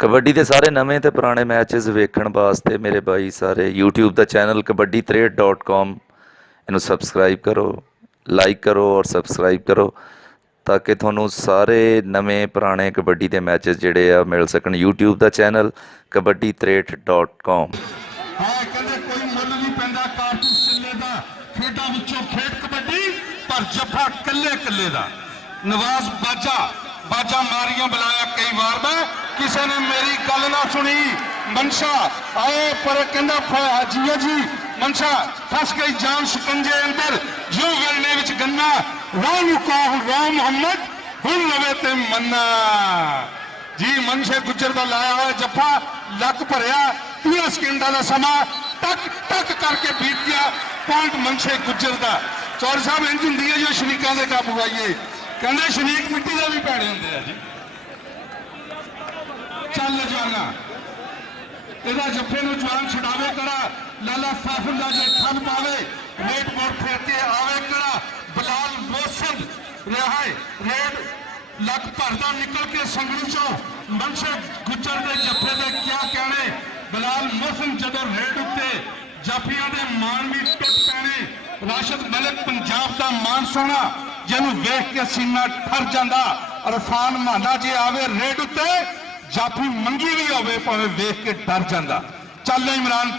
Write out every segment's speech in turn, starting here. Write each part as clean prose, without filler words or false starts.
ਕਬੱਡੀ ਦੇ ਸਾਰੇ ਨਵੇਂ ਅਤੇ ਪੁਰਾਣੇ ਮੈਚਿਸ ਵੇਖਣ ਵਾਸਤੇ ਮੇਰੇ ਬਾਈ ਸਾਰੇ YouTube ਦਾ ਚੈਨਲ kabaddi63.com ਇਹਨੂੰ ਸਬਸਕ੍ਰਾਈਬ ਕਰੋ, ਲਾਈਕ ਕਰੋ ਔਰ ਸਬਸਕ੍ਰਾਈਬ ਕਰੋ ਤਾਂ ਕਿ ਤੁਹਾਨੂੰ ਸਾਰੇ ਨਵੇਂ ਪੁਰਾਣੇ ਕਬੱਡੀ ਦੇ ਮੈਚਿਸ ਜਿਹੜੇ ਆ ਮਿਲ ਸਕਣ। YouTube ਦਾ ਚੈਨਲ kabaddi63.com। ਹਾਂ ਕਹਿੰਦੇ ਕੋਈ ਮੁੱਲ ਨਹੀਂ ਪੈਂਦਾ ਕਾਰਤੂਸ ਚੱਲੇ ਦਾ, ਖੇਡਾਂ ਵਿੱਚੋਂ ਖੇਡ ਕਬੱਡੀ ਪਰ ਜੱਫਾ ਕੱਲੇ ਕੱਲੇ ਦਾ। ਨਵਾਜ਼ ਬਾਜਾ ਮਾਰੀਆਂ ਬੁਲਾਇਆ ਕਈ ਵਾਰ ਮੈਂ, ਕਿਸੇ ਨੇ ਮੇਰੀ ਗੱਲ ਨਾ ਸੁਣੀ। ਮਨਸ਼ਾ ਆਏ ਪਰ ਕਹਿੰਦਾ ਜੀ ਮਨਸ਼ਾ ਫਸ ਗਈ ਜਾਨ ਸ਼ਿਕੰਜੇ ਅੰਦਰ, ਜਿਉਂ ਵੇਲਣੇ ਵਿੱਚ ਗੰਨਾ ਰਾਹ ਨੂੰ ਕਹੋ ਰਾਹ ਮੁਹੰਮਦ ਹੁਣ ਲਵੇ ਤੇ ਮੰਨਾ ਜੀ। ਮਨਸ਼ੇ ਗੁੱਜਰ ਦਾ ਲਾਇਆ ਹੋਇਆ ਜੱਫਾ ਲੱਕ ਭਰਿਆ 30 ਸਕਿੰਟਾਂ ਦਾ ਸਮਾਂ ਟਕ ਟਕ ਕਰਕੇ ਬੀਤ ਗਿਆ। ਪੁਆਇੰਟ ਮਨਸ਼ੇ ਗੁੱਜਰ ਦਾ। ਚੌਰ ਸਾਹਿਬ ਇੰਜ ਹੁੰਦੀ ਹੈ ਜੋ ਸ਼ਰੀਕਾਂ ਦੇ ਕਾਬੂ ਆਈਏ, ਕਹਿੰਦੇ ਸ਼ਰੀਕ ਮਿੱਟੀ ਦੇ ਵੀ ਭੈੜੇ ਹੁੰਦੇ ਆ ਜੀ। ਚੱਲ ਜਵਾਨਾ ਇਹਦਾ ਜੱਫੇ ਨੂੰ ਜਵਾਨ ਛਡਾਵੇ ਕਿਹੜਾ, ਲਾਲਾ ਸਾਫੁੱਲਾ ਜੇ ਠੱਲ ਪਾਵੇ ਰੇਡ ਮੋੜ ਫੇਰ ਕੇ ਆਵੇ ਕਿਹੜਾ। ਬਲਾਲ ਮੋਹਸਨ ਰਿਹਾ ਹੈ ਰੇਡ ਲੱਕ ਭਰਦਾ ਨਿਕਲ ਕੇ ਸੰਗਲੀ ਚੋਂ, ਮਨਸ਼ੇ ਗੁੱਜਰ ਦੇ ਜੱਫੇ ਦੇ ਕਿਆ ਕਹਿਣੇ। ਬਲਾਲ ਮੋਹਸਨ ਜਦੋਂ ਰੇਡ ਉੱਤੇ ਜਾਫੀਆਂ ਦੇ ਮਾਨ ਵੀ ਟੁੱਟ ਪੈਣੇ। ਰਾਸ਼ਦ ਮਲਿਕ ਪੰਜਾਬ ਦਾ ਮਾਨ ਸੋਹਣਾ, ਜਿਹਨੂੰ ਵੇਖ ਕੇ ਸੀਨਾ ਠਰ ਜਾਂਦਾ। ਅਰਫਾਨ ਮਾਨਾ ਜੇ ਆਵੇ ਰੇਡ ਉੱਤੇ, ਜਾਫੀ ਮੰਗੀ ਵੀ ਹੋਵੇ ਭਾਵੇਂ ਵੇਖ ਕੇ ਡਰ ਜਾਂਦਾ। ਚੱਲ ਇਮਰਾਨ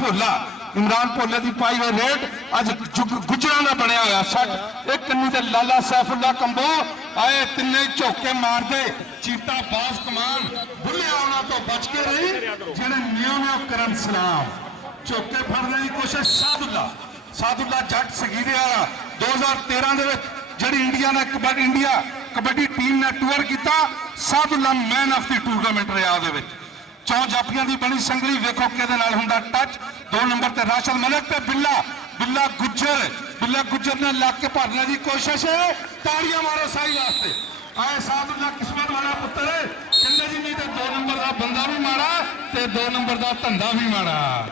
ਭੋਲੇ ਦੀ ਪਾਈ ਹੋਈ ਰੇਡ ਅੱਜ ਗੁੱਜਰਾਂ ਦਾ ਬਣਿਆ ਹੋਇਆ ਸੱਟ। ਇੱਕ ਕੰਨੀ ਤੇ ਲਾਲਾ ਸੈਫੁੱਲਾ ਕੰਬੋ ਆਏ, ਤਿੰਨੇ ਝੋਕੇ ਮਾਰਦੇ ਚੀਤਾ ਬਾਜ਼ ਕਮਾਨ। ਬੁੱਲੇ ਆਉਣਾ ਤੋਂ ਬਚ ਕੇ ਰਹੀ ਜਿਹੜੇ ਨਿਉ ਕਰਨ ਸਲਾਮ। ਝੋਕੇ ਫੜਨ ਦੀ ਕੋਸ਼ਿਸ਼ ਸਾਦੁੱਲਾ ਜੱਟ ਸਗੀਰੇ ਵਾਲਾ 2013 ਦੇ ਵਿੱਚ ਜਿਹੜੀ ਇੰਡੀਆ ਨੇ ਕਬੱਡੀ ਟੀਮ ਨੇ ਟੂਰ ਕੀਤਾ, Sadullah man of the tournament ਰਿਹਾ। ਉਹਦੇ ਵਿੱਚ 4 ਜਾਫੀਆਂ ਦੀ ਬਣੀ ਸੰਗਲੀ, ਵੇਖੋ ਕਿਹਦੇ ਨਾਲ ਹੁੰਦਾ ਟੱਚ। 2 ਨੰਬਰ ਤੇ ਰਾਸ਼ਦ ਮਲਿਕ ਤੇ ਬਿੱਲਾ ਗੁੱਜਰ ਨੇ ਲੱਗ ਕੇ ਭਰਨੇ ਦੀ ਕੋਸ਼ਿਸ਼। ਤਾੜੀਆਂ ਮਾਰੋ ਸਾਈ ਵਾਸਤੇ। ਆਏ ਸਾਦੁੱਲਾ ਕਿਸਮਤ ਵਾਲਾ ਪੁੱਤਰ, ਕਹਿੰਦੇ ਜੀ ਨਹੀਂ ਤੇ 2 ਨੰਬਰ ਦਾ ਬੰਦਾ ਵੀ ਮਾੜਾ ਤੇ 2 ਨੰਬਰ ਦਾ ਧੰਦਾ ਵੀ ਮਾੜਾ।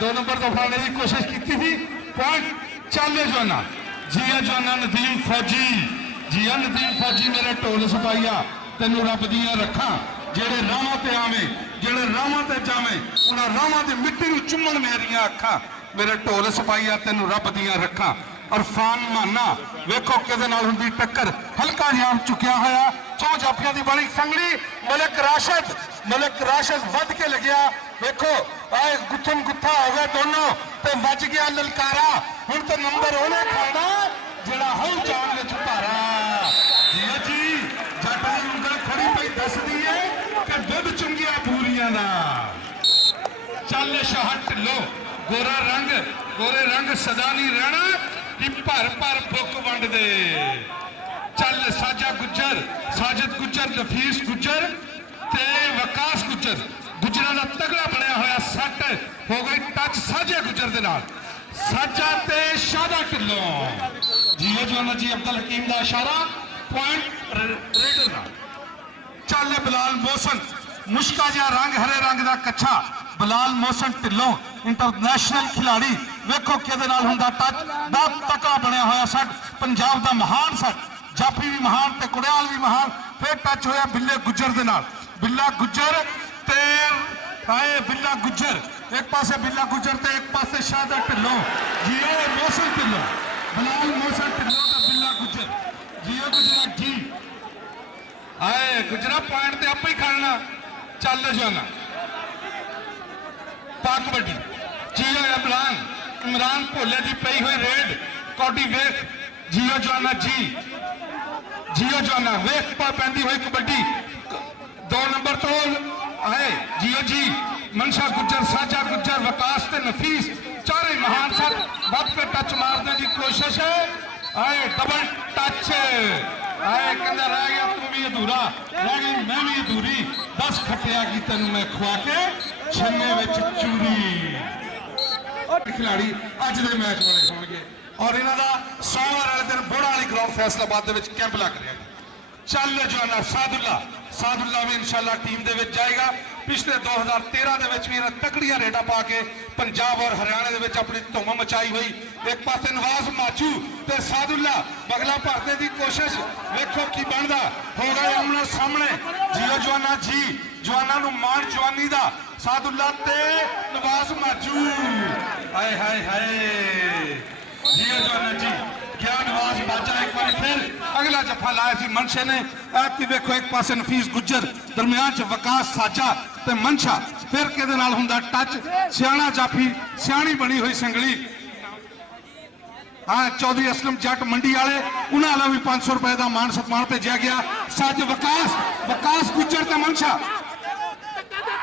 2 ਨੰਬਰ ਤੋਂ ਫੜਨੇ ਦੀ ਕੋਸ਼ਿਸ਼ ਕੀਤੀ ਸੀ। ਪੁਆਇੰਟ ਚੱਲੇ ਜਵਾਨਾ ਜੀਆ ਨਦੀਮ ਫੌਜੀ ਮੇਰੇ ਢੋਲ ਸਿਪਾਹੀਆ, ਤੈਨੂੰ ਰੱਬ ਦੀਆਂ ਰੱਖਾਂ। ਜਿਹੜੇ ਰਾਹਾਂ ਤੇ ਆਵੇਂ, ਜਿਹੜੇ ਰਾਹਾਂ ਤੇ ਜਾਵੇਂ, ਉਹਨਾਂ ਰਾਹਾਂ ਦੀ ਮਿੱਟੀ ਨੂੰ ਚੁੰਮਣ ਮੇਰੀਆਂ ਅੱਖਾਂ। ਮੇਰੇ ਢੋਲ ਸਿਪਾਹੀਆ ਤੈਨੂੰ ਰੱਬ ਦੀਆਂ ਰੱਖਾਂ। ਅਰਫਾਨ ਮਾਨਾ ਵੇਖੋ ਕਿਹਦੇ ਨਾਲ ਹੁੰਦੀ ਟੱਕਰ, ਹਲਕਾ ਜਿਹਾ ਚੁੱਕਿਆ ਹੋਇਆ। 4 ਜਾਫੀਆਂ ਦੀ ਬਣੀ ਸੰਗਲੀ। ਮਲਿਕ ਰਾਸ਼ਦ ਵੱਧ ਕੇ ਲੱਗਿਆ। ਵੇਖੋ ਆਏ ਗੁੱਥਮ ਗੁੱਥਾ ਹੋ ਗਏ ਦੋਨੋਂ ਤੇ ਵੱਜ ਗਿਆ ਲਲਕਾਰਾ। ਹੁਣ ਤੇ ਨੰਬਰ ਉਹਨੇ ਖਾਣਾ ਜਿਹੜਾ ਹੋ ਜਾਣ ਵਿੱਚ ਭਾਰਾ। ਜੀ ਜੱਟ ਦੀ ਉਂਗਲ ਖੜੀ ਪਈ ਦੱਸਦੀ ਏ ਕਿ ਦੁੱਧ ਚੁੰਗਿਆ ਪੂਰੀਆਂ ਦਾ। ਚੱਲ ਸ਼ਾਹ ਢਿੱਲੋਂ ਗੋਰੇ ਰੰਗ ਸਦਾ ਨਹੀਂ ਰਹਿਣਾ ਕਿ ਭਰ ਫੁੱਕ ਵੰਡਦੇ। ਚੱਲ ਸਾਜਦ ਗੁੱਜਰ ਨਫੀਸ ਗੁੱਜਰ ਤੇ ਵਕਾਸ ਗੁੱਜਰਾਂ ਦਾ ਤਗੜਾ ਬਣਿਆ ਹੋਇਆ ਸੱਟ ਹੋ ਗਈ ਟੱਚ ਸਾਜੇ ਗੁੱਜਰ ਦੇ ਨਾਲ। ਸਾਜਾ ਤੇ ਸ਼ਾਦਾ ਢਿੱਲੋਂ ਜੀਓ ਜਵਾਨਾ ਜੀ ਅਬਦੁਲ ਹਕੀਮ ਦਾ ਇਸ਼ਾਰਾ। ਪੁਆਇੰਟ ਰੇਡਰ ਦਾ। ਚੱਲ ਬਲਾਲ ਮੋਹਸਨ ਮੁਸ਼ਕਾ ਜਿਹਾ ਰੰਗ, ਹਰੇ ਰੰਗ ਦਾ ਕੱਛਾ। ਬਲਾਲ ਮੋਹਸਨ ਢਿੱਲੋਂ ਇੰਟਰਨੈਸ਼ਨਲ ਖਿਲਾੜੀ, ਵੇਖੋ ਕਿਹਦੇ ਨਾਲ ਹੁੰਦਾ ਟੱਚ। ਬਹੁਤ ਤਕੜਾ ਬਣਿਆ ਹੋਇਆ ਸੱਟ, ਪੰਜਾਬ ਦਾ ਮਹਾਨ ਸੱਟ। ਜਾਫੀ ਵੀ ਮਹਾਨ ਤੇ ਕੁੜਿਆਲ ਵੀ ਮਹਾਨ। ਫਿਰ ਟੱਚ ਹੋਇਆ ਬਿੱਲੇ ਗੁੱਜਰ ਦੇ ਨਾਲ। ਬਿੱਲਾ ਗੁੱਜਰ ਇੱਕ ਪਾਸੇ ਬਿੱਲਾ ਗੁੱਜਰ ਤੇ ਇੱਕ ਪਾਸੇ ਸ਼ਾਹਦਾ ਢਿੱਲੋਂ। ਜੀਓ ਮੋਹਸਨ ਢਿੱਲੋਂ, ਬਲਾਲ ਮੋਹਸਨ ਢਿੱਲੋਂ ਤੇ ਬਿੱਲਾ ਗੁੱਜਰ। ਜੀਓ ਗੁਜਰਾ ਜੀ ਆਏ ਗੁਜਰਾ ਪੁਆਇੰਟ ਤੇ ਆਪੇ ਹੀ ਖੜਨਾ। ਚੱਲ ਜਾਣਾ ਪਾ ਕਬੱਡੀ। ਜੀਓ ਇਮਰਾਨ ਭੋਲੇ ਦੀ ਪਈ ਹੋਈ ਰੇਡ ਕੌਡੀ ਵੇਖ। ਜੀਓ ਜਵਾਨਾ ਵੇਖ ਪੈਂਦੀ ਹੋਈ ਕਬੱਡੀ। 2 ਨੰਬਰ ਤੋਂ ਆਏ ਜੀਓ ਜੀ ਮਨਸ਼ਾ ਗੁੱਜਰ, ਸਾਜਾ ਗੁੱਜਰ, ਵਕਾਸ ਤੇ ਨਫੀਸ ਚਾਰੇ ਮਹਾਨ ਸਨ। ਵੱਧ ਕੇ ਟੱਚ ਮਾਰਨੇ ਦੀ ਕੋਸ਼ਿਸ਼। ਆਏ ਡਬਲ ਟੱਚ। ਆਏ ਕਹਿੰਦਾ ਰਹਿ ਗਿਆ ਤੂੰ ਵੀ ਅਧੂਰਾ, ਰਹਿ ਗਈ ਮੈਂ ਵੀ ਅਧੂਰੀ। 10 ਖੱਟਿਆ ਕੀ ਤੈਨੂੰ ਮੈਂ ਖਵਾ ਕੇ ਛੰਨੇ ਵਿੱਚ ਚੂਰੀ। ਖਿਲਾੜੀ ਅੱਜ ਦੇ ਮੈਚ ਵਾਲੇ ਹੋਣਗੇ ਔਰ ਇਹਨਾਂ ਦਾ ਸੋਮਵਾਰ ਵਾਲੇ ਦਿਨ ਬੋੜਾ ਵਾਲੀ ਗਰਾਊਂਡ ਫੈਸਲਾਬਾਦ ਦੇ ਵਿੱਚ ਕੈਂਪ ਲੱਗ ਰਿਹਾ। ਚੱਲ ਜਵਾਨਾ ਸਾਦੁੱਲਾ ਵੀ ਇਨਸ਼ਾਅੱਲਾ ਟੀਮ ਦੇ ਵਿੱਚ ਜਾਏਗਾ। ਪਿਛਲੇ 2013 ਦੇ ਵਿੱਚ ਵੀ ਇਹਨਾਂ ਤਕੜੀਆਂ ਰੇਡਾਂ ਪਾ ਕੇ ਪੰਜਾਬ ਔਰ ਹਰਿਆਣੇ ਦੇ ਵਿੱਚ ਆਪਣੀ ਧੁੰਮ ਮਚਾਈ ਹੋਈ। ਇੱਕ ਪਾਸੇ ਨਵਾਜ਼ ਮਾਜੂ ਤੇ ਸਾਦੁੱਲਾ ਬਗਲਾ ਭਰਦੇ ਦੀ ਕੋਸ਼ਿਸ਼, ਵੇਖੋ ਕੀ ਬਣਦਾ। ਹੋ ਗਏ ਆਮਣੇ ਸਾਹਮਣੇ, ਜੀਓ ਜਵਾਨਾ ਜੀ, ਜਵਾਨਾਂ ਨੂੰ ਮਾਣ ਜਵਾਨੀ ਦਾ। ਸਾਦੁੱਲਾ ਤੇ ਨਵਾਜ਼ ਮਾਜੂ, ਹਾਏ ਹਾਏ ਹਾਏ, ਜੀਓ ਜਵਾਨਾ ਜੀ। क्या नवाज बाजा एक बार फिर अगला जफा लाया सी मनशे ने। आपकी देखो एक पासे नफीस गुज्जर, दरम्यान च वकास साजा ते मनशा, फिर किहदे नाल हुंदा टच, सियाणा जाफी, सियाणी बनी हुई संगली। हाँ, चौधरी असलम जट मंडी वाले, उन्हां वाला भी 500 रुपए का मान सत्मान भेजा गया। सच वकास गुज्जर ते मनशा,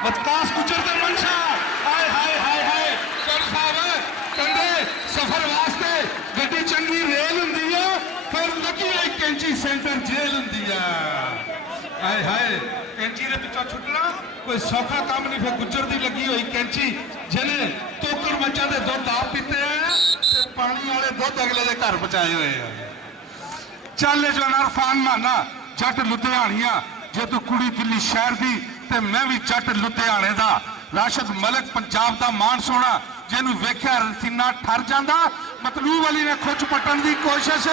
वकास गुज्जर ते मनशा, हाय हाय हाय हाय। कर साहब कहंदे सफर वास्ते गड्डी चंगी रेल हुंदी है, फिर लगी है कैंची सेंटर जेल हुंदी है। हाय हाय, कैंची दे पिछों छुटना कोई सौखा काम नहीं। फिर गुज्जर दी लगी हुई कैंची, जिन्हें टोकड़ मच्छां दे दुध आप पीते हैं ते पानी वाले दुध अगले दे घर पहुंचाए हुए हैं। चल जवाना इरफान माना जट लुधियाणिया, जे तू कुड़ी दिल्ली शहर दी ते मैं भी जट लुधियाणे दा। राशिद मलिक पंजाब दा मान सोना, ਜਿਹਨੂੰ ਵੇਖਿਆ ਰਸੀਨਾ ਠਰ ਜਾਂਦਾ। ਮਤਲੂਬ ਅਲੀ ਨੇ ਖੁੱਚ ਪੱਟਣ ਦੀ ਕੋਸ਼ਿਸ਼,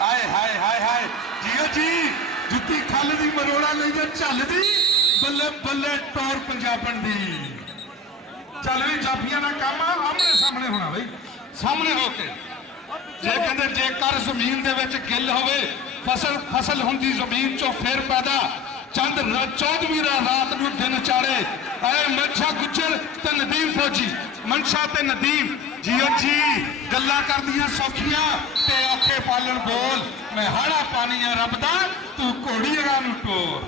ਹਾਏ ਹਾਏ ਹਾਏ ਹਾਏ, ਜੀਓ ਜੀ ਜੁੱਤੀ ਖੱਲ ਦੀ ਮਰੋੜਾ ਲਈ ਤੇ ਝੱਲਦੀ, ਬੱਲੇ ਬੱਲੇ ਟੌਰ ਪੰਜਾਬਣ ਦੀ। ਚੱਲ ਵੀ ਜਾਫੀਆਂ ਦਾ ਕੰਮ ਆਮਣੇ ਸਾਹਮਣੇ ਹੋਣਾ ਬਈ, ਸਾਹਮਣੇ ਹੋ ਕੇ। ਜੇ ਕਹਿੰਦੇ ਜੇਕਰ ਜ਼ਮੀਨ ਦੇ ਵਿੱਚ ਗਿੱਲ ਹੋਵੇ, ਫਸਲ ਹੁੰਦੀ ਜ਼ਮੀਨ ਚੋਂ ਫੇਰ ਪੈਦਾ। ਚੰਦ 14ਵੀਂ ਰਾਤ ਨੂੰ ਦਿਨ ਚਾੜੇ, ਐ ਮਨਸ਼ਾ ਗੁੱਜਰ ਤੇ ਨਦੀਮ ਫੌਜੀ, मनशा ते नदीम जीओ जी गल्लां करदियां सौखियां ते औखे पालन बोल। मैं हाड़ा पानी है रब दा, तू घोड़ी अगा नूं टोर।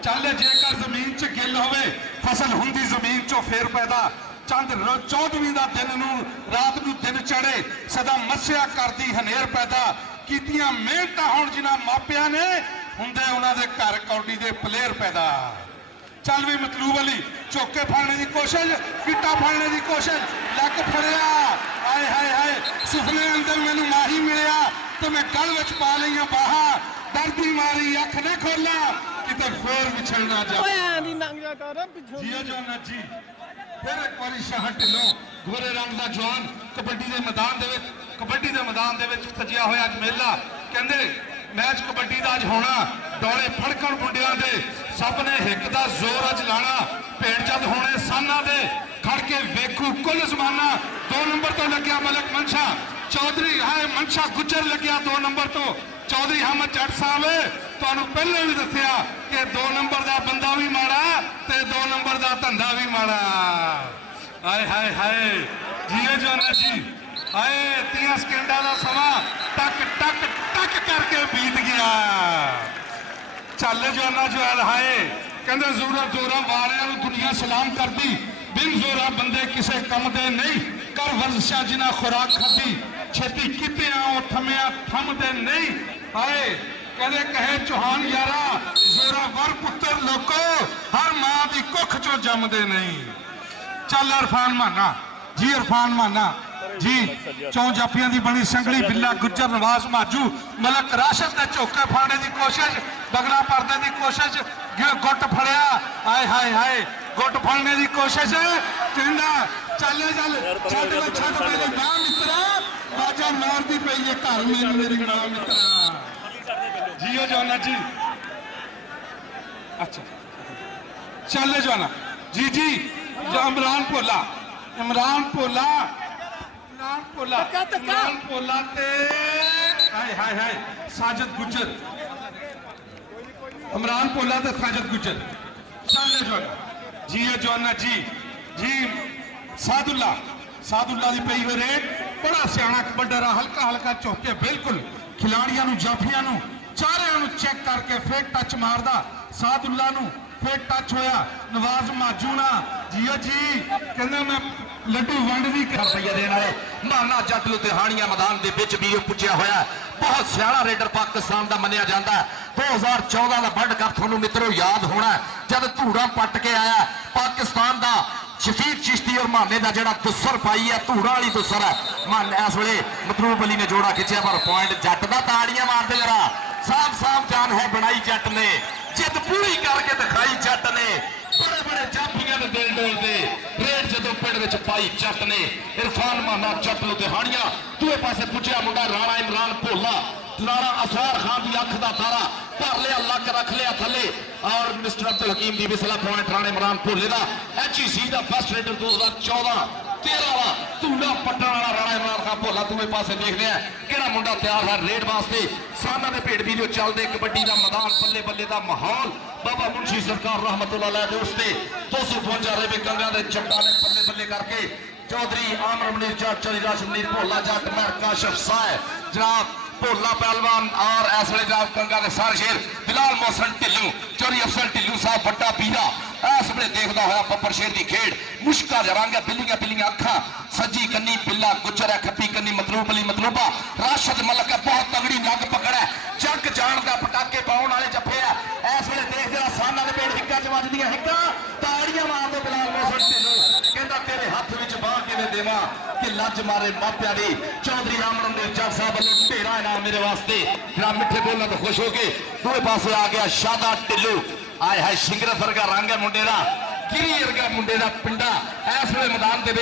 चल जेकर जमीन च गिल होवे, फसल हुंदी जमीन चों फेर पैदा। चंद 14ਵੀਂ ਦਾ दिन नूं रात नूं दिन चढ़े, सदा मस्या करदी हनेर पैदा। कीतियां मिहनतां होण जिन्हां मापियां ने, हुंदे उन्हां दे घर कौडी दे पलेर पैदा। चल भी मतलूब अली चौके फाड़ने की कोशिश, किट्टा फाड़ने की कोशिश, लक फड़िया, हाय हाय हाय। सुफने अंदर मैनू माही मिलिया तो मैं गल विच पा लईयां बाहां, डरदी मारी अख न खोला किते फिर विछड़ना जा। जियो जवाना जी, फिर एक बारी शाह ढिल्लों गोरे रंग का जवान कबड्डी के मैदान दे विच सजिया होया अज मेला। कहंदे मैच कबड्डी का अज होना, दौड़े फड़कण मुंडियां दे, सब ने हिक दा जोर अज लाना। भेड़ चंद होने साना दे, खड़ के वेखू कुल जमाना। 2 नंबर तो लग्या मलिक मनशा, चौधरी है मनशा गुज्जर लग्या 2 नंबर तो। चौधरी अहमद जट साहब तुहानू पहले भी दस्सिया कि 2 नंबर का बंदा भी माड़ा ते 2 नंबर का धंधा भी माड़ा। हाय हाय हाय, जियो जवाना जी, हाय 30 सेकंडा का समा टक टक टक करके बीत गया। चल जवाना जवान हाय, कहते जोरा जोरा वालिया दुनिया सलाम करती, बिन जोरा बंदे किसे कम दे नहीं। कर वर्जिशा जिन्हें खुराक खाधी, छेती किते आओ थमिया थमदे नहीं। हाय कहते कहे चौहान यारा, जोरा वर पुत्र लोको हर मां की कुख चो जमदे नहीं। चल इरफान माना जी, इरफान माना जी, चौं जाफियां की बनी संगली, बिल्ला गुज्जर नवाज माजू मलक राशिद ने झोके फाड़ने की कोशिश, बगला भरने की कोशिश, गुट फड़िया, हाय हाय हाय, गुट फड़ने की कोशिश। कहना चल चल छड़ छड़ मेरी मां मित्रा, बाजा मारती पई है घर मेरी मेरी मां मित्रा। जियो जवाना जी, अच्छा चल जवाना जी जी। इमरान भोला, इमरान भोला, इमरान भोला, इमरान भोला ते हाय हाय हाय साजिद गुज्जर, इमरान भोला ते साजिद गुज्जर। चल जवाना जियो जवाना जी जी। सादुल्ला, सादुल्ला की पई हुई रेट, बड़ा सियाणा कबड्डर, हल्का हल्का चौके बिल्कुल खिलाड़ियों नूं जाफियां नूं चारियां नूं चेक करके फिर टच मारदा। सादुल्ला नूं फिर टच होया नवाज माजू ना। जियो जी कहंदा मैं लड्डू वंड दी रुपया देने वाले माना जट लुधियाणिया मैदान के विच भी पुज्या होया। बहुत सियाणा रेडर पाकिस्तान का मनिया जाता है। 2014 का वर्ल्ड कप थोनों मित्रों याद होना, जब धूड़ा पट के आया पाकिस्तान का शफीक चिश्ती और माने का जोड़ा दुसर पाई है, धूड़ा वाली दुसर है। मान इस वे मतलूब अली ने जोड़ा खिंचिया, पर पॉइंट जट का ताड़ियां मारते जरा साफ साफ जान है बनाई जट ने, जिद पूरी करके दिखाई जट ने, बड़े बड़े जाफियां ने दिल डोलते रेड जदों पिंड विच पाई जट ने। इरफान माना जट लुधियाणिया दूए पासे पुज्या मुंडा राणा इमरान भोला, राणा असरार खान की अख का तारा भर लिया, लक रख लिया थले और मिस्टर अब्दुल हकीम की विसला पॉइंट राणा इमरान भोले का HEC का फर्स्ट रेडर 2014-13 वाला धूड़ा पट्टन वाला राणा इमरान खान भोला। दूए पासे देखते हैं कि मुंडा तैयार है रेड वास्ते। साना के भेड़ भी जो चलते कबड्डी का मैदान बल्ले बल्ले का माहौल बाबा मुंशी सरकार रहमतुल्लाह अलैह दे उसते 252 रेबे कंगा के चट्टा ने बल्ले बल्ले करके चौधरी आमर मनीर जट चौधरी राशिद मनीर भोला जट महर काशिफ साहब जनाब भोला पहलवान और इस वे जनाब कंगा के सारे शेर बिलाल मोहसन ढिल्लू चौधरी अफसर ढिल्लू साहब बट्टा पीरा इस वे देखता हुआ बब्बर शेर की खेड मुश्का जरंग बिल्लियां बिल्लियां अखा सज्जी कन्नी बिल्ला गुजर है खब्बी कन्नी मतलूब अली मतलूबा राशिद मलक है बहुत तगड़ी नग पकड़ है जग जान का पटाके पाउन वाले जफे है। इस वे देख जरा साना के पेड़ हिक्का च वजदियां हिक्का ताड़ियां मार दो बिलाल मोहसन ढिल्लू कहता तेरे हाथ विच बाह किवें देवां कि लज मारे मापिया दी। चौधरी आमर मनीर जट साहब वालों ढेरा इनाम मेरे वास्ते जरा मिठे बोलना तो खुश हो गए। दूए पासे आ गया शादा ढिल्लू आए है शिंगरत वर्गा रंग है मुंडे का गिरी वर्गा मुंडे का पिंडा इस वे मैदान के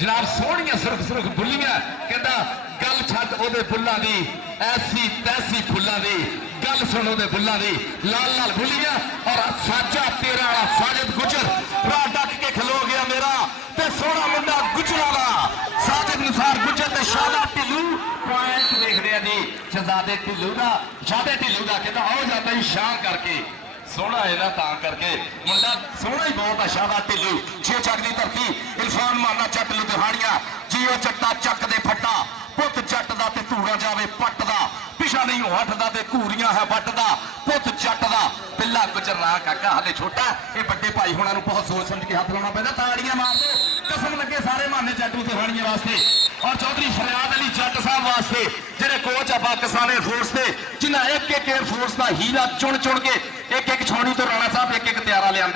जनाब सोहनिया सुरख सुरख बुलियां कहता गल छड्ड ओदे बुल्लां दी ऐसी तैसी फुल्लां दी गल सुन ओदे बुल्लां दी लाल लाल बुलियां और साजा तेरा वाला साजिद गुजर राह डक के खलो गया मेरा ते सोहना मुंडा गुजरा दा साजिद निसार गुजर ते शादा ढिल्लू पॉइंट देख रहे जी शहजादे ढिल्लू का शादे ढिल्लू का कहता आओ जाता ही शां करके सोहना है ना तां करके मुंडा सोहना ही बहुत है शादा ढिल्लू छे चक की धरती इरफान माना जट लुधियाणिया जियो जट्टा चक दे फट्टा पुत जट दा ते धूड़ा जावे पट दा पिछा नहीं हटदा ते घूरियां है वट दा पुत जट दा बिल्ला गुजरना काका हाले छोटा ये बड़े भाई होना बहुत सोच समझ के हाथ लाना पैंदा ताड़ियां मार दो कसम लगे सारे माने जट लुधियाणिया वास्ते और चौधरी फरियाद अली जट साहब वास्ते जेडे कोच है पाकिस्तान एयरफोर्स के जिन्हें एक एक एयरफोर्स का हीरा चुन चुन के एक एक छौनी तो राणा साहब एक एक त्यारा लिया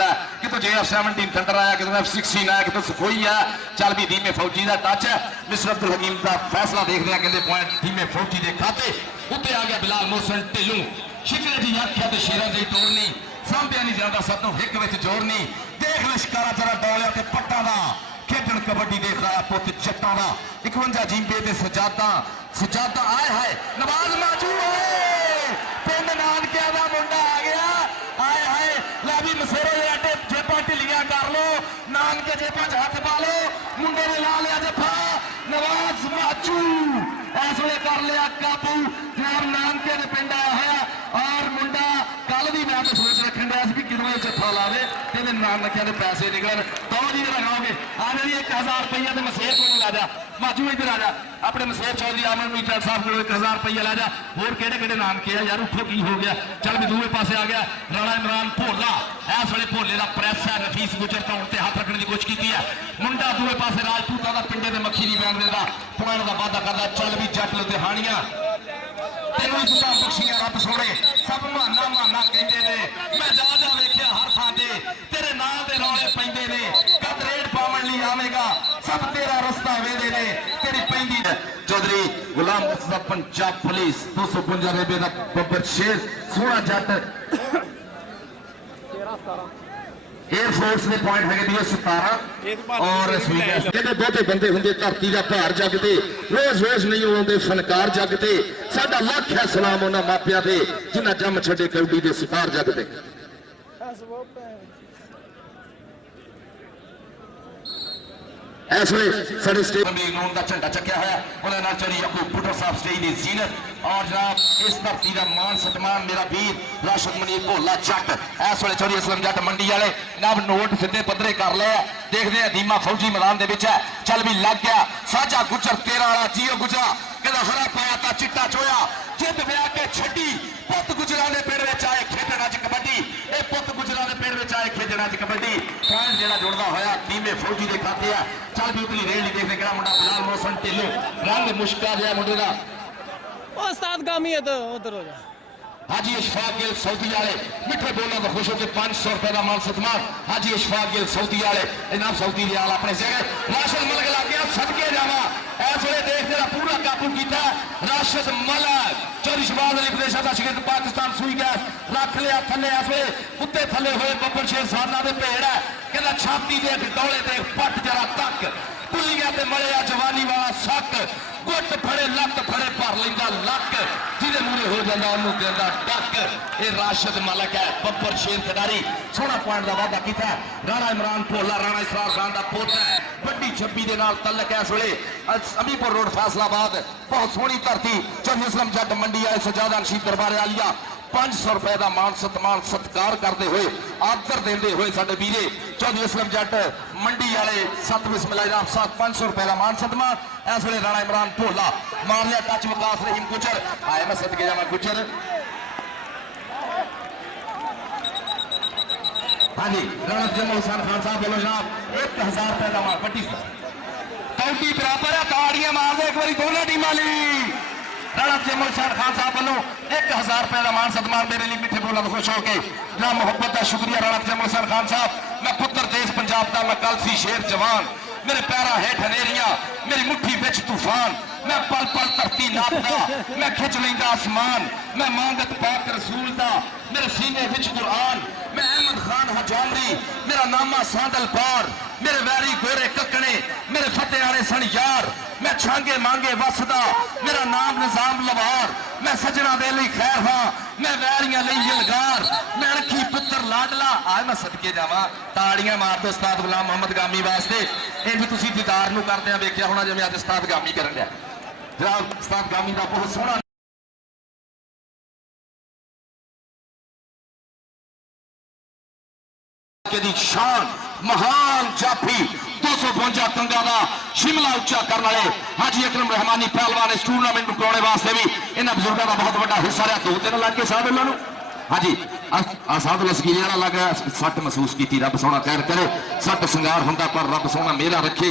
कितों JF-17 थंडर आया कितों F-16 आया कितों सुखोई है चल भी धीमे फौजी का टच है। मिस्टर अब्दुल हकीम का फैसला देखते हैं कहते पॉइंट धीमे फौजी के खाते उत्ते आ गया बिलाल मोहसन ढिल्लू शिकरे जी आख्या तो शेरा जी तोड़नी सांभिया नहीं जाता सब हिक में जोड़नी देख ले शिकारा जरा डोलिया ते पट्टा दा खेडन कबड्डी देख रहा पुत जट्टा दा 51 जिंबे ते सजादा आए है नवाज माजू पिंड नानकिया दा मुंडा आ गया आए हाय ला भी मसेरे ले आटे जेबा ढिलियां कर लो नानके जेबा च हाथ पा लो मुंडे ने ला लिया जफा नवाज माचू इस वे कर लिया काबू जनाब नानके ने पिंड आया है और मुंडा कल भी मैं तो सोच रखन दिया भी कितना जफा लावे तेरे नानकिया के पैसे निकलन दो जी लगाओगे आ जी 1000 रुपया तो मसेर को ला जा माजू इधर आ जा अपने मसेर चौधरी आमर मीटर साहब को 1000 रुपया ला जा होर केड़े केड़े नानके है यार उठो की हो गया चल भी दूसरे पासे आ गया राणा इमरान भोला इस वे भोले का प्रेस है नफीस गुजर का उनते हाथ रखने की कोशिश की है मुंडा दूसरे पासे राजपूता का पिंडे के मक्खी नहीं बैन देता पुराना का वादा करता चल भी जट लुधियाणिया तेनों ही दुआ बख्शियां रब सोने सब माना माना कहते ने मैं जा वेख्या हर थां ते तेरे नां दे रौले पैंदे ने कद रेड पावन लई आवेगा सब तेरा रस्ता वेदे ने तेरी पैंदी चौधरी गुलाम मुस्तफा पंजाब पुलिस 252 रेबे दा बब्बर शेर सोहना जट एयरफोर्स ने पॉइंट है दिए 17 और कहते बहुते बंदे होंगे धरती का भार जगते रोज रोज नहीं आते फनकार जगते साडा लख है सलाम उन्होंने मापिया से जिन्हें जम छे कबड्डी के सितार जगते इस वे साढ़े स्टेट का झंडा चक्या होया उन्होंने चली यकूब भुट्टो साहब स्टेज की जीनत और जनाब इस धरती का मान सतमान मेरा वीर राशिद मनीर भोला जट इस वे चौधरी असलम जट मंडी वाले जनाब नोट सीधे पद्धरे कर लिया देखते हैं धीमा फौजी मैदान के है चल भी लग गया साझा गुजर तेरा वाला जियो गुजरा कहता हरा पाया था चिट्टा चोया जिद ब्याह के छड्डी पुत गुजरा ने पिंड में आए खेडना च कबड्डी ये पुत गुजरा ने पिंड में आए खेडना च कबड्डी पॉइंट जेड़ा जुड़दा होया धीमे फौजी के खाते है चल भी उतली रेल नहीं देखने मुंडा बिलाल मोहसन ढिल्लू रंग मुश्का दिया मुंडे का उस्ताद गामी है तो उधर हो जा हाजी इशफाक गिल सऊदी वाले मिठे बोलों तो खुश होकर 500 रुपए का मान सत्मान हाजी इशफाक गिल सऊदी वाले इनाम सऊदी रियाल अपने जगह राशिद मलिक लग गया सदके जावा इस वे देख तेरा पूरा काबू किया राशिद मलिक चौधरी शहबाज अली प्रदेश का शिगिर्द पाकिस्तान सूई गैस रख लिया थले इस वे उत्ते थले हुए बब्बर शेर सारना दे भेड़ है कहना छाती दे डोले दे पट जरा तक पुलिया ते मलिया जवानी वाला सक गुट फड़े लत फड़े भर लेंदा लक जिहदे मूहरे हो जांदा ओनू देंदा डक ये राशिद मलिक है बब्बर शेर खिडारी सोहना पॉइंट का वादा किया राणा इमरान भोला राणा इसरार खान का पोता है वड्डी छब्बी दे नाल तलक है इस वेले अमीपुर रोड फैसलाबाद बहुत सोहनी धरती चौधरी असलम जट मंडी आए सजादा नशीद दरबार आलिया 500 रुपए का मान सत्मान सत्कार करते हुए आदर देते हुए साडे वीरे चौधरी असलम जट मंडी वाले सत बिस्मिल्लाह इनाम 500 रुपए का मान सत्मान इस वे राणा इमरान भोला मार लिया टच विकास रहीम गुजर आए मैं सदके जावा गुजर हाँ जी राणा जमल हुसैन खान साहब बोलो जनाब 1000 रुपए का मान बड़ी काउंटी बराबर है ताड़ियां मार दे एक बार दोनों टीम वाली राणा जमल हुसैन खान साहब वालों 1000 रुपए का मान सत्मान मेरे लिए मिठे बोला खुश हो के ना मोहब्बत का शुक्रिया राणा जमल हुसैन खान साहब मैं पुत्र देश पंजाब का मैं कल सी शेर जवान मेरे पैरा हेठ हनेरियां मेरी मुट्ठी बिच तूफान मैं पल पल धरती नापदा मैं खिंच लेंदा आसमान मैं मांगत पाक रसूल दा मेरे सीने विच कुरान मैं अहमद खान हजामरी मेरा नामा सांदल पार मेरे वैरी गोरे ककने मेरे फतेह आने सन यार मैं छांगे मांगे वसदा मेरा नाम निजाम लवार मैं सजना दे लई खैर हां मैं वैरियां लई यलगार मैं अणखी पुत्र लाडला आज मैं सदके जावां ताड़ियां मार दो उस्ताद गुलाम मोहम्मद गामी वास्ते ਇਹ ਵੀ ਤੁਸੀਂ ਦੀਦਾਰ ਨੂੰ ਕਰਦੇ ਆ ਵੇਖਿਆ ਹੋਣਾ ਜਿਵੇਂ ਅੱਜ ਉਸਤਾਦ ਗਾਮੀ ਕਰਨ ਲਿਆ ਜਨਾਬ ਉਸਤਾਦ ਗਾਮੀ ਦਾ ਬਹੁਤ ਸੋਹਣਾ ਦੀ ਸ਼ਾਨ ਮਹਾਨ ਜਾਫੀ 252 ਕੰਗਾ ਦਾ ਸ਼ਿਮਲਾ ਉੱਚਾ ਕਰਨ ਵਾਲੇ ਹਾਜੀ ਅਕਰਮ ਰਹਿਮਾਨੀ ਪਹਿਲਵਾਨ ਇਸ ਟੂਰਨਾਮੈਂਟ ਨੂੰ ਕਰਾਉਣੇ ਵਾਸਤੇ ਵੀ ਇਹਨਾਂ ਬਜ਼ੁਰਗਾਂ ਦਾ ਬਹੁਤ ਵੱਡਾ ਹਿੱਸਾ ਰਿਹਾ 2-3 ਲੱਖ ਕੇ ਸਾਧ ਇਹਨਾਂ ਨੂੰ ਹਾਂਜੀ ਆਸਾਦ ਲਸਕੀਰੀ ਵਾਲਾ ਲੱਗ ਰਿਹਾ ਸੱਟ ਮਹਿਸੂਸ ਕੀਤੀ ਰੱਬ ਸੋਹਣਾ ਖੈਰ ਕਰੇ ਸੱਟ ਸਿੰਗਾਰ ਹੁੰਦਾ ਪਰ ਰੱਬ ਸੋਹਣਾ ਮੇਰਾ ਰੱਖੇ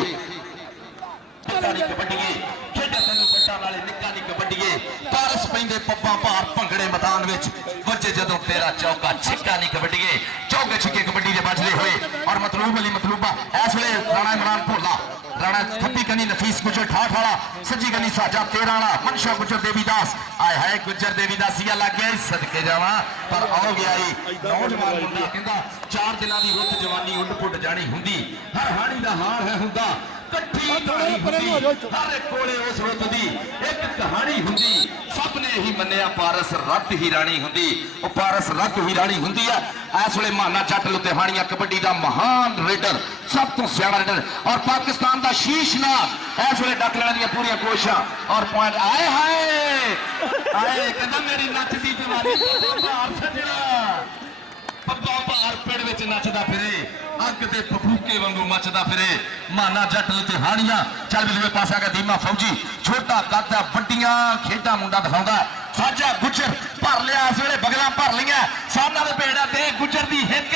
ਕਬੱਡੀਏ ਖੇਡਾਂ ਤੈਨੂੰ ਵੱਡਾ ਨਾਲੇ ਨਿੱਕਾ ਨਹੀਂ ਕਬੱਡੀਏ ਪਾਰਸ ਪੈਂਦੇ ਪੱਪਾਂ ਭਾਰ ਭੰਗੜੇ ਮੈਦਾਨ ਵਿੱਚ ਵੱਜੇ ਜਦੋਂ ਤੇਰਾ ਚੌਕਾ ਛਿੱਕਾ ਨਹੀਂ ਕਬੱਡੀਏ ਚੌਕੇ ਛਿੱਕੇ ਕਬੱਡੀ ਦੇ ਵੱਜਦੇ ਹੋਏ ਔਰ ਮਤਲੂਬ ਅਲੀ ਮਤਲੂਬਾ ਇਸ ਵੇਲੇ ਰਾਣਾ ਇਮਰਾਨ ਭੋਲਾ राणा थप्पी कनी नफीस गुजर ठाठ वाला सज्जी कनी साजा 13 वाला मनशा गुजर देवीदास आए हाय गुजर देवीदासिया लग गया सदके जावा पर आओ गया नौजवान मुंडा कहंदा 4 दिनों की रुत जवानी उड पुड जानी हुंदी हर हानी दा हार है हुंदा कट्ठी कहानी हुंदी हर कोले उस रुत दी एक कहानी हुंदी सब ने ही मन्निया पारस रत ही रानी हुंदी ओ पारस रत ही रानी हुंदी है इस वेले माना जट लुधियाना कबड्डी का महान रेडर सब तो सियाना रेडर और पाकिस्तान का शीश नाग इस वेले डक लेने पूरी कोशिश और पॉइंट आए हाय आए कहता मेरी नच दी जवानी सजना पब्बा भार पिंड विच नचदा फिरे अग दे फफूके वांगू मचदा फिरे माना जट लुधियाना चल दूए पासे आ गया धीमा फौजी छोटा कद वड्डियां खेडां मुंडा दिखाउंदा साजा गुजर भर लिया इस वेले बगलां भर लिया सामना दे पेड़ा ते गुजर दी हिक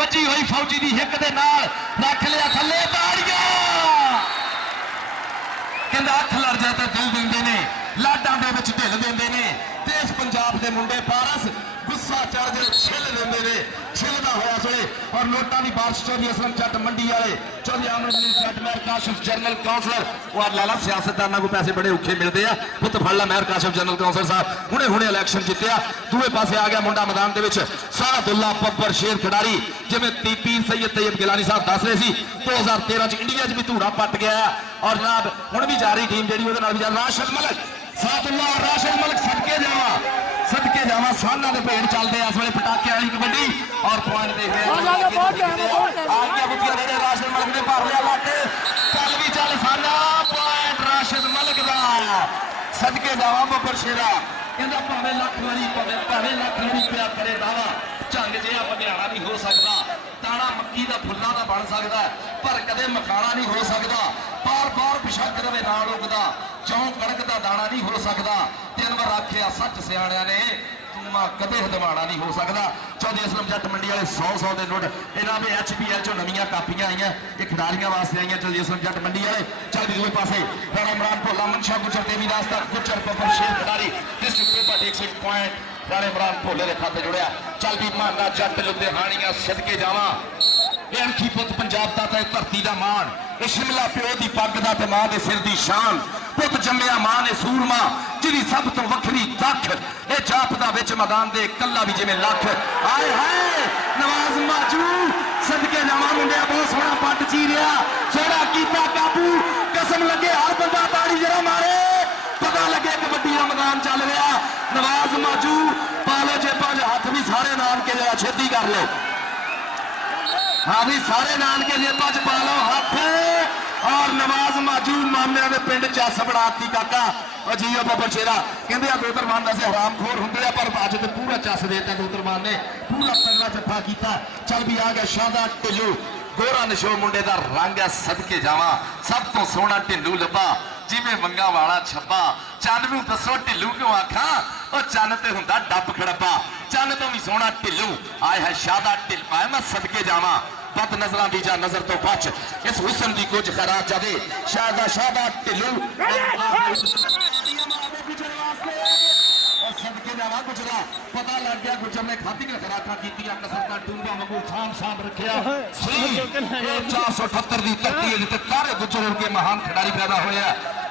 वजी हुई फौजी दी हिक दे नाल रख लिया थल्ले ताड़ियां कहंदा अख लड़ जाए तो दिल दिंदे ने लाडां दे विच ढिल दिंदे ने देश पंजाब दे मुंडे पारस गुस्सा चढ़ जाए छिल देंदे ने छिलदा होया सोले और नोटां दी बारिश चौधरी असलम जट मंडी वाले चौधरी आमद अली जट महर काशिफ जनरल काउंसलर और लाला सियासतदानां को पैसे बड़े औखे मिलते हैं पुत फड़ ला महर काशिफ जनरल काउंसलर साहब हुणे हुणे इलेक्शन जितया दूए पासे आ गया मुंडा मैदान दे विच सादुल्ला बब्बर शेर खिडारी जिवें पीर सैयद तैयब गिलानी साहब दस रहे सी 2013 च इंडिया च भी धूड़ा पट गया और जनाब हुण भी जा रही टीम जिहड़ी उहदे नाल भी राशिद मलिक सादुल्ला राशिद मलिक सदके जावा साना दे भेड़ चलते इस वे पटाखे वाली कबड्डी और पॉइंट देख रहे राशिद मलिक ने भर लिया लट चल भी चल साना पॉइंट राशिद मलिक दा सदके जावा बब्बर शेरा कहंदा भावें लख वारी भावें लख वारी पिया करे दावा झंग जिहा बनियाना नहीं हो सकता दाना मक्की का फुल्ला का बन सकता पर कदे मखाना नहीं हो सकता बार बार बिशक रवे नाल उगदा चौं कणक का दाना नहीं हो सकता तीन बार आखिया सच सियाणिया ने तुमा कदे हदवाना नहीं हो सकता चौधरी असलम जट मंडी वाले 100 के नोट इन्हों ने HPL चो नवीं कापियां आईयां ये खिडारियों वास्ते आईयां चौधरी असलम जट मंडी वाले चल दूसरे पासे राणा इमरान भोला मनशा गुजर देवीदास गुजर बब्बर शेर खिडारी district paper takes it point Rane Imran भोले के खाते जुड़िया चल भी माना जट लुधियाणियां सदके जावां ਇਹ ਅਣਖੀ ਪੁੱਤ ਪੰਜਾਬ ਦਾ ਤੇ ਧਰਤੀ ਦਾ ਮਾਣ ਇਹ ਸ਼ਿਮਲਾ ਪਿਓ ਦੀ ਪੱਗ ਦਾ ਤੇ ਮਾਂ ਦੇ ਸਿਰ ਦੀ ਸ਼ਾਨ ਪੁੱਤ ਜੰਮਿਆ ਮਾਂ ਨੇ ਸੂਰਮਾ ਜਿਹਦੀ ਸਭ ਤੋਂ ਵੱਖਰੀ ਦੱਖ ਇਹ ਜਾਪਦਾ ਵਿੱਚ ਮੈਦਾਨ ਦੇ ਕੱਲਾ ਵੀ ਜਿਵੇਂ ਲੱਖ ਆਏ ਹਾਏ ਨਵਾਜ਼ ਮਾਜੂ ਸਦਕੇ ਜਾਵਾਂ ਮੁੰਡਿਆ ਬਹੁਤ ਸੋਹਣਾ ਪੱਟ ਚੀਰਿਆ ਸੋਹਣਾ ਕੀਤਾ ਕਾਬੂ ਕਸਮ ਲੱਗੇ ਹਰ ਬੰਦਾ ਤਾੜੀ ਜਰਾ ਮਾਰੇ ਪਤਾ ਲੱਗੇ ਕਬੱਡੀ ਦਾ ਮੈਦਾਨ ਚੱਲ ਰਿਹਾ ਨਵਾਜ਼ ਮਾਜੂ ਪਾ ਲੋ ਜੇਬਾਂ 'ਚ ਹੱਥ ਵੀ ਸਾਰੇ ਨਾਨਕੇ ਜਰਾ ਛੇਤੀ ਕਰ ਲੋ हाँ भी सारे नानके जेबा च पा लो हाथ और नवाज माजू मामले के पिंड चस बनाती काका अजीओ बब्बर शेरा कहते दोतरमान वैसे हरामखोर होंगे पर अज तो पूरा चस देता दोतरमान ने पूरा तगड़ा जफा किया चल भी आ गया शानदार ढिल्लू गोरा नशो मुंडे का रंग है सदके जावा सब तो सोहना ढिल्लू लभा जिमें वंगा वाला छब्बा चंद नूं दसो ढिल्लू क्यों आखा और चंद ते हुंदा डब खड़ब्बा चंद तो भी सोहना ढिल्लू आए है शादा ढिल आए मैं सदके जावा बद नजर दी जा नजर तो बच इस हुस्न की कुछ खराब जादे शादा शादा ढिल्लू सदके जावा गुजरा पता लग गया गुजर ने खाती खराखा की कसर का टूंबा वांगू थाम साम रखिया 478 की धरती है तारे गुजर के महान खिडारी पैदा होया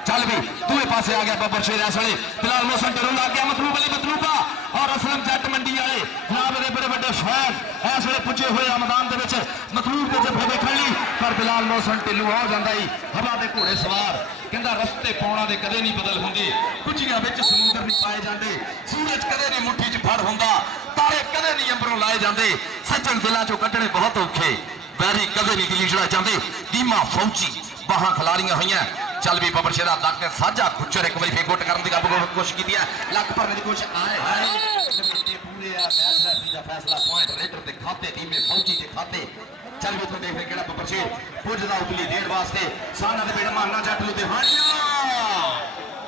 चल भी दूए पासे आ गया बब्बर शेर इस वे फिलहाल मौसम डरों लग गया मतलूब अली मतलूबा और असलम जट मंडी वाले जनाब मेरे बड़े बड़े फैन इस वे पुजे हुए मैदान के मतलूब के जफे देखने ली पर फिलहाल मौसम ढिल्लू हो जाता ही हवा के घोड़े सवार कहता रस्ते पाउणा दे कदे नहीं बदल होंगे कुचियां विच समुंदर नहीं पाए जाते सूरज कदे नहीं मुट्ठी च फड़ होंदा तारे कदे नहीं अंबरों लाए जाते सज्जन दिलों चों कड्ढणे बहुत औखे बैरी कदे नहीं दिली चढ़ाए जाते दीमा फौजी बाहां खिलारियां हुई चल भी बब्बर शेरा तक ने साझा गुज्जर एक बार फिर गुट करने की कोशिश की है लक भरने की कोशिश आए पूरे मैच रेफरी का फैसला पॉइंट रेडर के खाते टीम में फौजी के खाते चल भी तुम देख रहे केड़ा बब्बर शेर पुजदा उतली देर वास्ते साना दे बेड़ मारना जट लुधियाणियां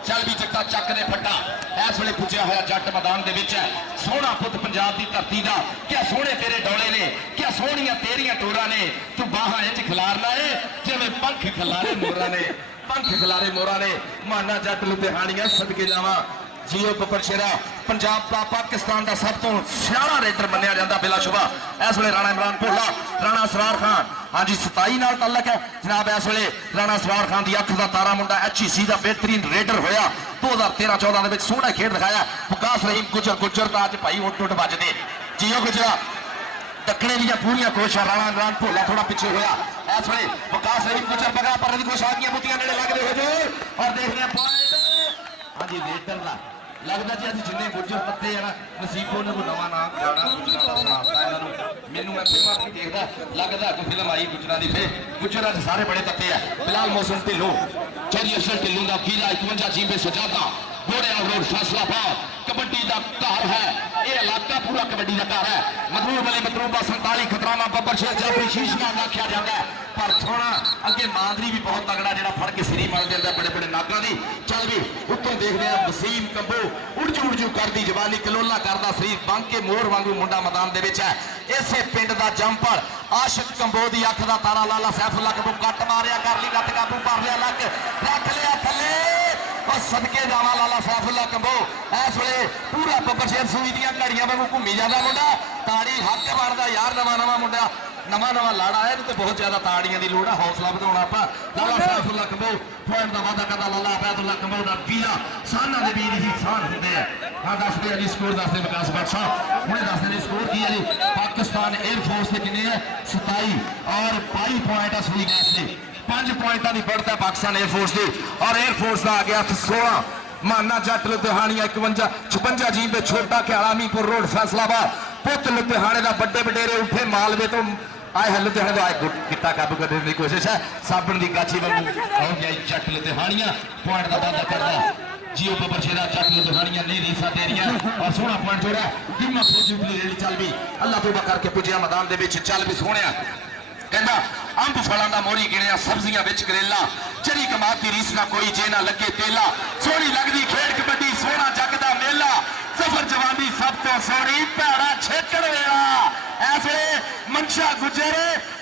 चल भी जट्टा चक ने फट्टा इस वे पुजया होया जट मैदान के विच सोहना पुत पंजाब की धरती का क्या सोहने तेरे डोले ने क्या सोहनिया तेरिया टोरा ने तू बाहां इंच खिलारना है जिवें पंख खिलारे मोरा ने पंख खिलारे मोरा ने माना जट लुधियाणियां सदके जावा जियो बब्बर शेरा पंजाब का पाकिस्तान का सब तो सियाणा रेडर मन्निया जाता बिलाशुबा इस वे राणा इमरान भोला राणा असरार खान हाँ जी 27 नाल तल्लक है जनाब इस वे राणा असरार खान की अख का तारा मुंडा HEC का बेहतरीन रेडर होया 2013-14 के सोहना खेड दिखाया विकास रहीम गुजर का अज भाई उठ उठ बजते जियो गुजरा दखने दी पूरी कोशिश राणा इमरान भोला थोड़ा पिछे होया इस वे विकास रहीम गुजर बगा पर कोशिश आ गई बुतियां नेड़े लगते हो जो और देख रहे पॉइंट हाँ जी रेडर का लगता जी अभी जिन्हें गुजर पत्ते है ना नसीबो ने कोई नवा नाम मैनू मैं फिल्म नहीं देखता लगता कोई फिल्म आई गुजरा की फिर गुजर अज सारे बड़े तत्ते है फिलहाल मौसम ढिल्लो चौधरी अफसर ढिल्लों का किला 51 जीबे सजादा घोड़े रोड फैसलाबाद कबड्डी का घर है ये इलाका पूरा कबड्डी का घर है मतलूब वाले मतलूबा 47 खतराना बब्बर शेर जाफरी शीशना आख्या जाता है पर सोना अगे मांदरी भी बहुत तगड़ा जो फड़ के सिरी मार देता बड़े बड़े नागा की चल भी उत्तों देख रहे हैं वसीम कंबो उड़जू करती जवानी कलोला करता शरीर बन के मोर वांगू मुंडा मैदान है इसे पिंड का जंपर आशिक कंबो की अख का तारा लाला सैफुल्ला कंबो कट मारिया कर ली लत काबू कर लिया लक रख लिया थले और सदके जावा लाला सैफुल्ला कंबो इस वे पूरा बब्बर शेर सूई दियां घड़ियां वांगू घूमी जाता मुंडा ताड़ी हक बनता यार नवा मुंडा नवा लाड़ा है तो बहुत ज्यादा ताड़ियां की लोड़ है हौसला बढ़ाना आप लाला सैफुल्ला कंबो पॉइंट का वादा करता लाला अबैदुल्ला कंबो का वीरा साना के वीर ही सान होंगे हाँ दसते जी स्कोर दसते विकास भट्ट साहब हुणे दसते जी स्कोर की है जी पाकिस्तान एयरफोर्स के कितने है 27 और 22 पॉइंट है सुई गैस से 5 पॉइंटा की बढ़त है पाकिस्तान एयरफोर्स की और एयरफोर्स का आ गया 16 माना जट लुधियाणियां 51-56 जी पे छोटा ख्याला मीपुर रोड फैसलाबाद पुत लुधियाणे का बड़े वडेरे उठे मालवे तो आए है लुधियाणे तो आए किता काबू करने की कोशिश है साबण की गाछी वांगू हो गया जट लुधियाणियां पॉइंट का वादा करता जियो बब्बर शेरा जट लुधियाणियां नहीं रीसा दे रही और सोहना पॉइंट जोड़ा टीमा फौजी रेली चल भी अल्लाह तौबा करके पुजया मैदान के चल भी सोहने कहना अंब फलों का मोरी गिणिया सब्जियां विच करेला चरी कमाती रीस ना कोई जे ना लगे तेला सोहनी लगदी खेड कबड्डी सोहना जग दा मेला सफर जवानी सब तो सोहनी भैड़ा छेकड़ वेला ऐसे मनशा गुजर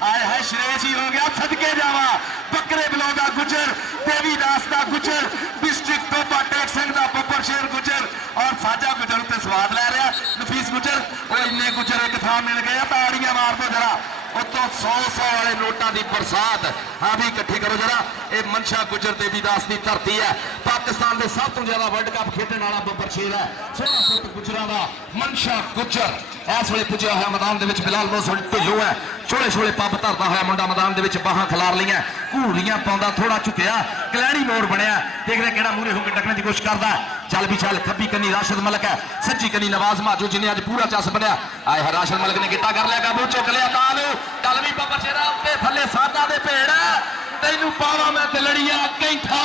आए है श्रेष ही हो गया सदके जावा बकरे बलों का गुजर देवीदास का गुजर डिस्ट्रिक्ट टोपा टेक सिंह का बब्बर शेर गुजर और साजा गुजर स्वाद लै रहा नफीस गुजर वो इन्ने गुजर एक थां मिल गए ताड़ियां मार दो जरा उतों 100 वाले नोटा की बरसात हाँ भी इकट्ठी करो जरा ये मनशा गुजर देवीदास की धरती है पाकिस्तान के सब तो ज्यादा वर्ल्ड कप खेडने वाला बब्बर शेर है 16 फुट गुजरा का मनशा गुजर इस वे पुजा हुआ मैदान के बिलाल मोहसन ढिल्लो है छोले छोले पब धरता हुआ मुंडा मैदान के बाहां खिलार लिया घूरियां पाउंदा थोड़ा झुकिया कलैड़ी मोड़ बनया देखते कि मूहरे होकर टकने की कोशिश करता चल भी चल खब्बी कनी राशिद मलिक है सज्जी कनी नवाज माजू जिन्हें अज पूरा चस बनया आए है राशिद मलिक ने गिट्टा कर लिया काबू चुक लिया गल भी बब्बर शेरा उत्ते थले साधा दे भेड़ तैनू पावा मैं दलड़िया कैंठा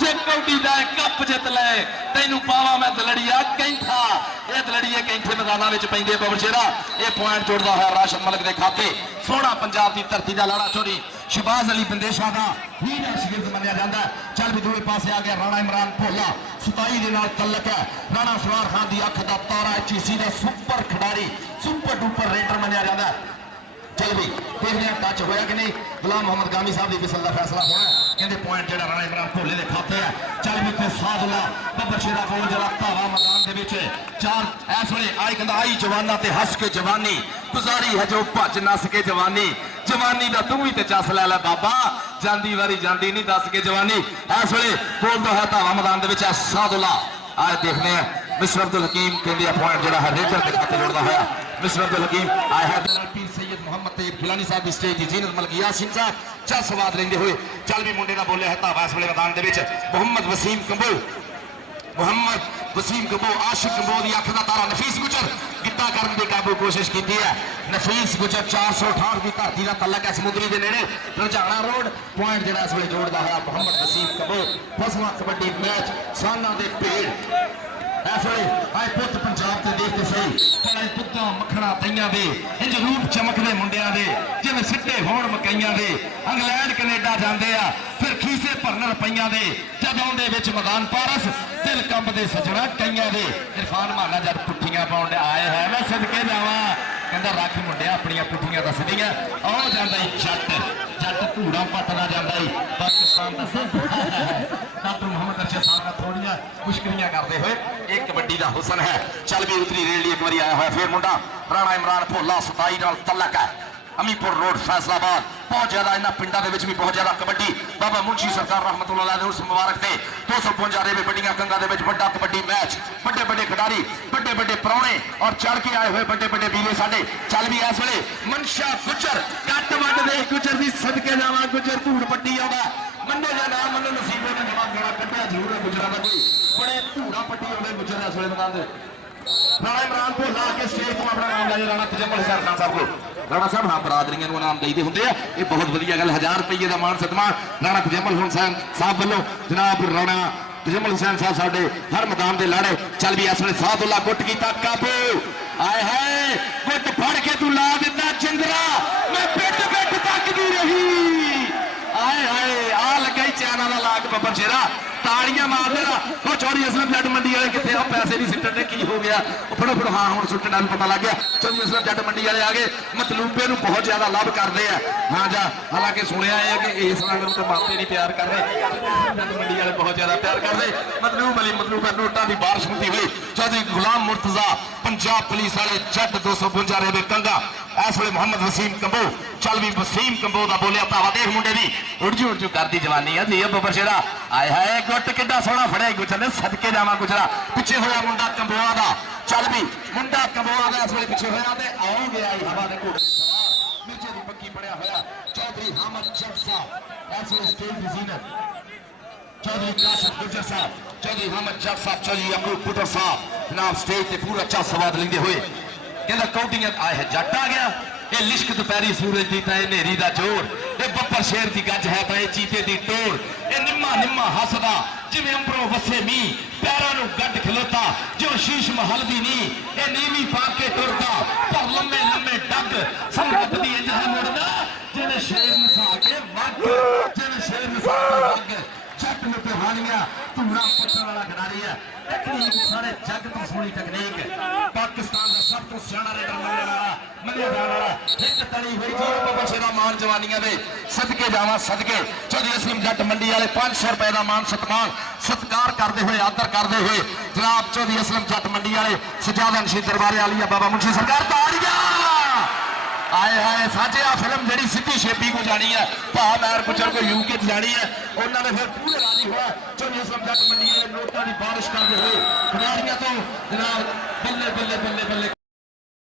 जे कौडी दा कप जित ले तैनू पावा मैं दलड़िया कैंठा ये दलड़िए कैंठे मैदाना में पैंदे बब्बर शेरा ये पॉइंट जोड़ता है राशिद मलिक के खाते सोहना पंजाब की धरती का लाड़ा चोरी शहबाज अली बंदेशा का हीर शगिर्द मनिया जाता है चल भी दूसरे पासे आ गया राणा इमरान भोला 27 के नाल तलक है राणा सवार खान की अख का तारा चीसी का सुपर खिडारी सुपर डुपर रेडर मनिया जाता है चल भी देखने टच होया कि नहीं गुलाम मोहम्मद गामी साहब की विसल का फैसला होना कहते पॉइंट जो राणा इमरान भोले के खाते है चल भी तो साधुला बब्बर शेरा को जरा धावा मैदान के चार इस वे आई कहता आई जवाना ते हस के जवानी गुजारी है जो भज नस के जवानी जवानी का तू ही तो चस लै लै बाबा जांदी वारी जांदी नहीं दस के जवानी इस वे बोलता है धावा मैदान के साधुला आज देखने मिस्टर अब्दुल हकीम कहते पॉइंट जो है रेडर के खाते जुड़ता है मिस्टर अब्दुल हकीम आया है पीर सैयद मोहम्मद तैयब गिलानी साहब की स्टेज की जीनत मलक यासीन साहब चल स्वाद लेंदे हुए चल भी मुंडे का बोले है धावा इस वे मैदान के मोहम्मद वसीम कंबो आशिक कंबो की अख का तारा नफीस गुजर गिट्टा करने की काबू कोशिश की है नफीस गुजर 468 की धरती का तलक है समुद्री के नेड़े रंझाना रोड पॉइंट जो इस वे जोड़ता है मोहम्मद वसीम कंबो 10वां कबड्डी मैच साना के भेड़ ऐसे आए पुत पंजाब से देखते सही बड़े दुद्धा मखना दइयां दे इंज रूप चमकदे मुंडियां दे जिवें सिੱਟੇ होण मकइयां दे इंग्लैंड कनेडा जांदे आ फिर खीसे भरन रुपइयां दे जदों दे विच मैदान पारस दिल कंबदे सजना कईयां दे इरफान माना जद पुट्ठियां पाउण आए है मैं सदके जावां कहंदा रख मुंडिया अपनियां पुट्ठियां दसदियां आ जांदा जट धूड़ा पटदा जांदा पाकिस्तान दा डॉक्टर मोहम्मद अरशद साहब का थोड़ियां मुश्किलियां करते हुए एक कबड्डी का हुसन है चल भी उतरी रेल एक बार आया हुआ फिर मुंडा राणा इमरान भोला 27 नाल तलक है अमीपुर रोड फैसलाबाद बहुत ज्यादा इन्होंने पिंडों के भी बहुत ज्यादा कबड्डी बाबा मुंशी सरकार रहमतुल्लाह उस मुबारक से 255 रेवे बड़िया कंगा बड़ा कबड्डी मैच बड़े बड़े खिडारी बड़े बड़े प्राहुणे और चढ़ के आए हुए बड़े बड़े वीरे साडे चल भी इस वे मनशा गुजर कट वट दे गुजर की सदके जावा गुजर धूड़ पट्टी आउंदा मन्नो या ना मन्नो नसीबे ने जवाब गड़ा कट्टिया जरूर है गुजरा का कोई बड़े धूड़ा पट्टी आउंदे गुजर इस वे मैदान राणा इमरान को ला के स्टेज को अपना नाम लै राणा तजम्मुल हुसैन खान साहब को राणा साहब हाँ बरादरियों को नाम देते होंगे ये बहुत वधिया गल 1000 रुपये का मान सत्मान राणा तजम्मुल हुसैन साहब वालों जनाब राणा तजम्मुल हुसैन साहब साडे हर मैदान के लाड़े चल भी इस वे साधुल्ला गुट की काबू आए है गुट फड़ के तू ला दिता चंद्रा मैं पिट पिट तकदी रही आए हाय आ लगा ही चैना का लाग बब्बर शेरा ताड़ियां मार देना वो चौधरी असलम जट मंडी वाले कितने पैसे नहीं सिੱਟਣ ने की हो गया फड़ो फड़ो हाँ हम सुट्टन का पता लग गया चौधरी असलम जट मंडी वाले आ गए मतलूबे को बहुत ज्यादा लाभ करते हैं हाँ जा हालांकि सुनिया है कि इस रंग तो मापे नहीं प्यार कर रहे जट मंडी वाले बहुत ज्यादा प्यार करते मतलूब अली मतलूब नोटा की बारिश होती हुई चौधरी गुलाम मुर्तजा पंजाब पुलिस वाले जट 255 रेवे कंगा इस वे मोहम्मद वसीम कंबो चल भी वसीम कंबो का बोलिया धावा देख मुंडे की उड़जू करती जवानी है जी बब्बर शेरा आए है गुट कि सोहना फड़िया गुजर ने सदके जावा गुजरा पिछे होया मुंडा कंबोआ का चल भी मुंडा कंबोआ का इस वे पिछे होया ते आओ गया हवा के घोड़े सवार नीचे की पक्की पड़िया होया चौधरी हामद जट साहब इस वे स्टेज की जीनत चौधरी काशिफ गुजर साहब चौधरी हामद जट साहब चौधरी अमरूद पुटर साहब जनाब स्टेज से पूरा चा स्वाद लेंदे हुए कहता कौटियां आए है जट आ गया ये लिश्क दोपहरी सूरज की तो नेरी का जोर ये बब्बर शेर की गज है तो चीते की टोर ये निम्मा निम्मा हसदा जिमें अंबरों वसे मी पैरों गड्ड खिलोता जो शीश महल भी नी ये नीवी पा के टुरता पर लम्बे लम्बे डग संगत दी इंज है मुड़ना जिन्हें शेर नसा के वग जिन्हें शेर नसा के वग जट में पिहानियां धूड़ा पट्टन वाला खिडारी है टेक्निक सारे जग तो सोहनी टेक्निक पाकिस्तान का सब तो सियाना रेडर मन्निया जाने वाला एक तड़ी हुई जी बब्बर शेरा मान जवानियां दे सदके जावा सदके चौधरी असलम जट मंडी वाले 500 रुपए का मान सत्मान ਸਤਿਕਾਰ ਕਰਦੇ ਹੋਏ ਆਦਰ ਕਰਦੇ ਹੋਏ ਜਨਾਬ ਚੌਧਰੀ ਅਸਲਮ ਜੱਟ ਮੰਡੀ ਵਾਲੇ ਸਜਾਦਾ ਨਸ਼ੀਦ ਦਰਬਾਰੇ ਵਾਲੀਆ ਬਾਬਾ ਮੁਨਸ਼ੀ ਸਰਕਾਰ ਤਾੜੀਆਂ ਆਏ ਹਾਏ ਸਾਜੇ ਆ ਫਿਲਮ ਜਿਹੜੀ ਸਿੱਧੀ ਛੇਪੀ ਕੋ ਜਾਣੀ ਹੈ ਭਾ ਮੈਰ ਗੁਜਰ ਕੋ ਯੂਕੇ ਚ ਜਾਣੀ ਹੈ ਉਹਨਾਂ ਨੇ ਫਿਰ ਪੂਰੇ ਰਾਜੀ ਹੋਇਆ ਚੌਧਰੀ ਅਸਲਮ ਜੱਟ ਮੰਡੀ ਵਾਲੇ ਨੋਟਾਂ ਦੀ ਬਾਰਿਸ਼ ਕਰਦੇ ਹੋਏ ਖਿਡਾਰੀਆਂ ਤੋਂ ਜਨਾਬ ਬੱਲੇ ਬੱਲੇ ਬੱਲੇ ਬੱਲੇ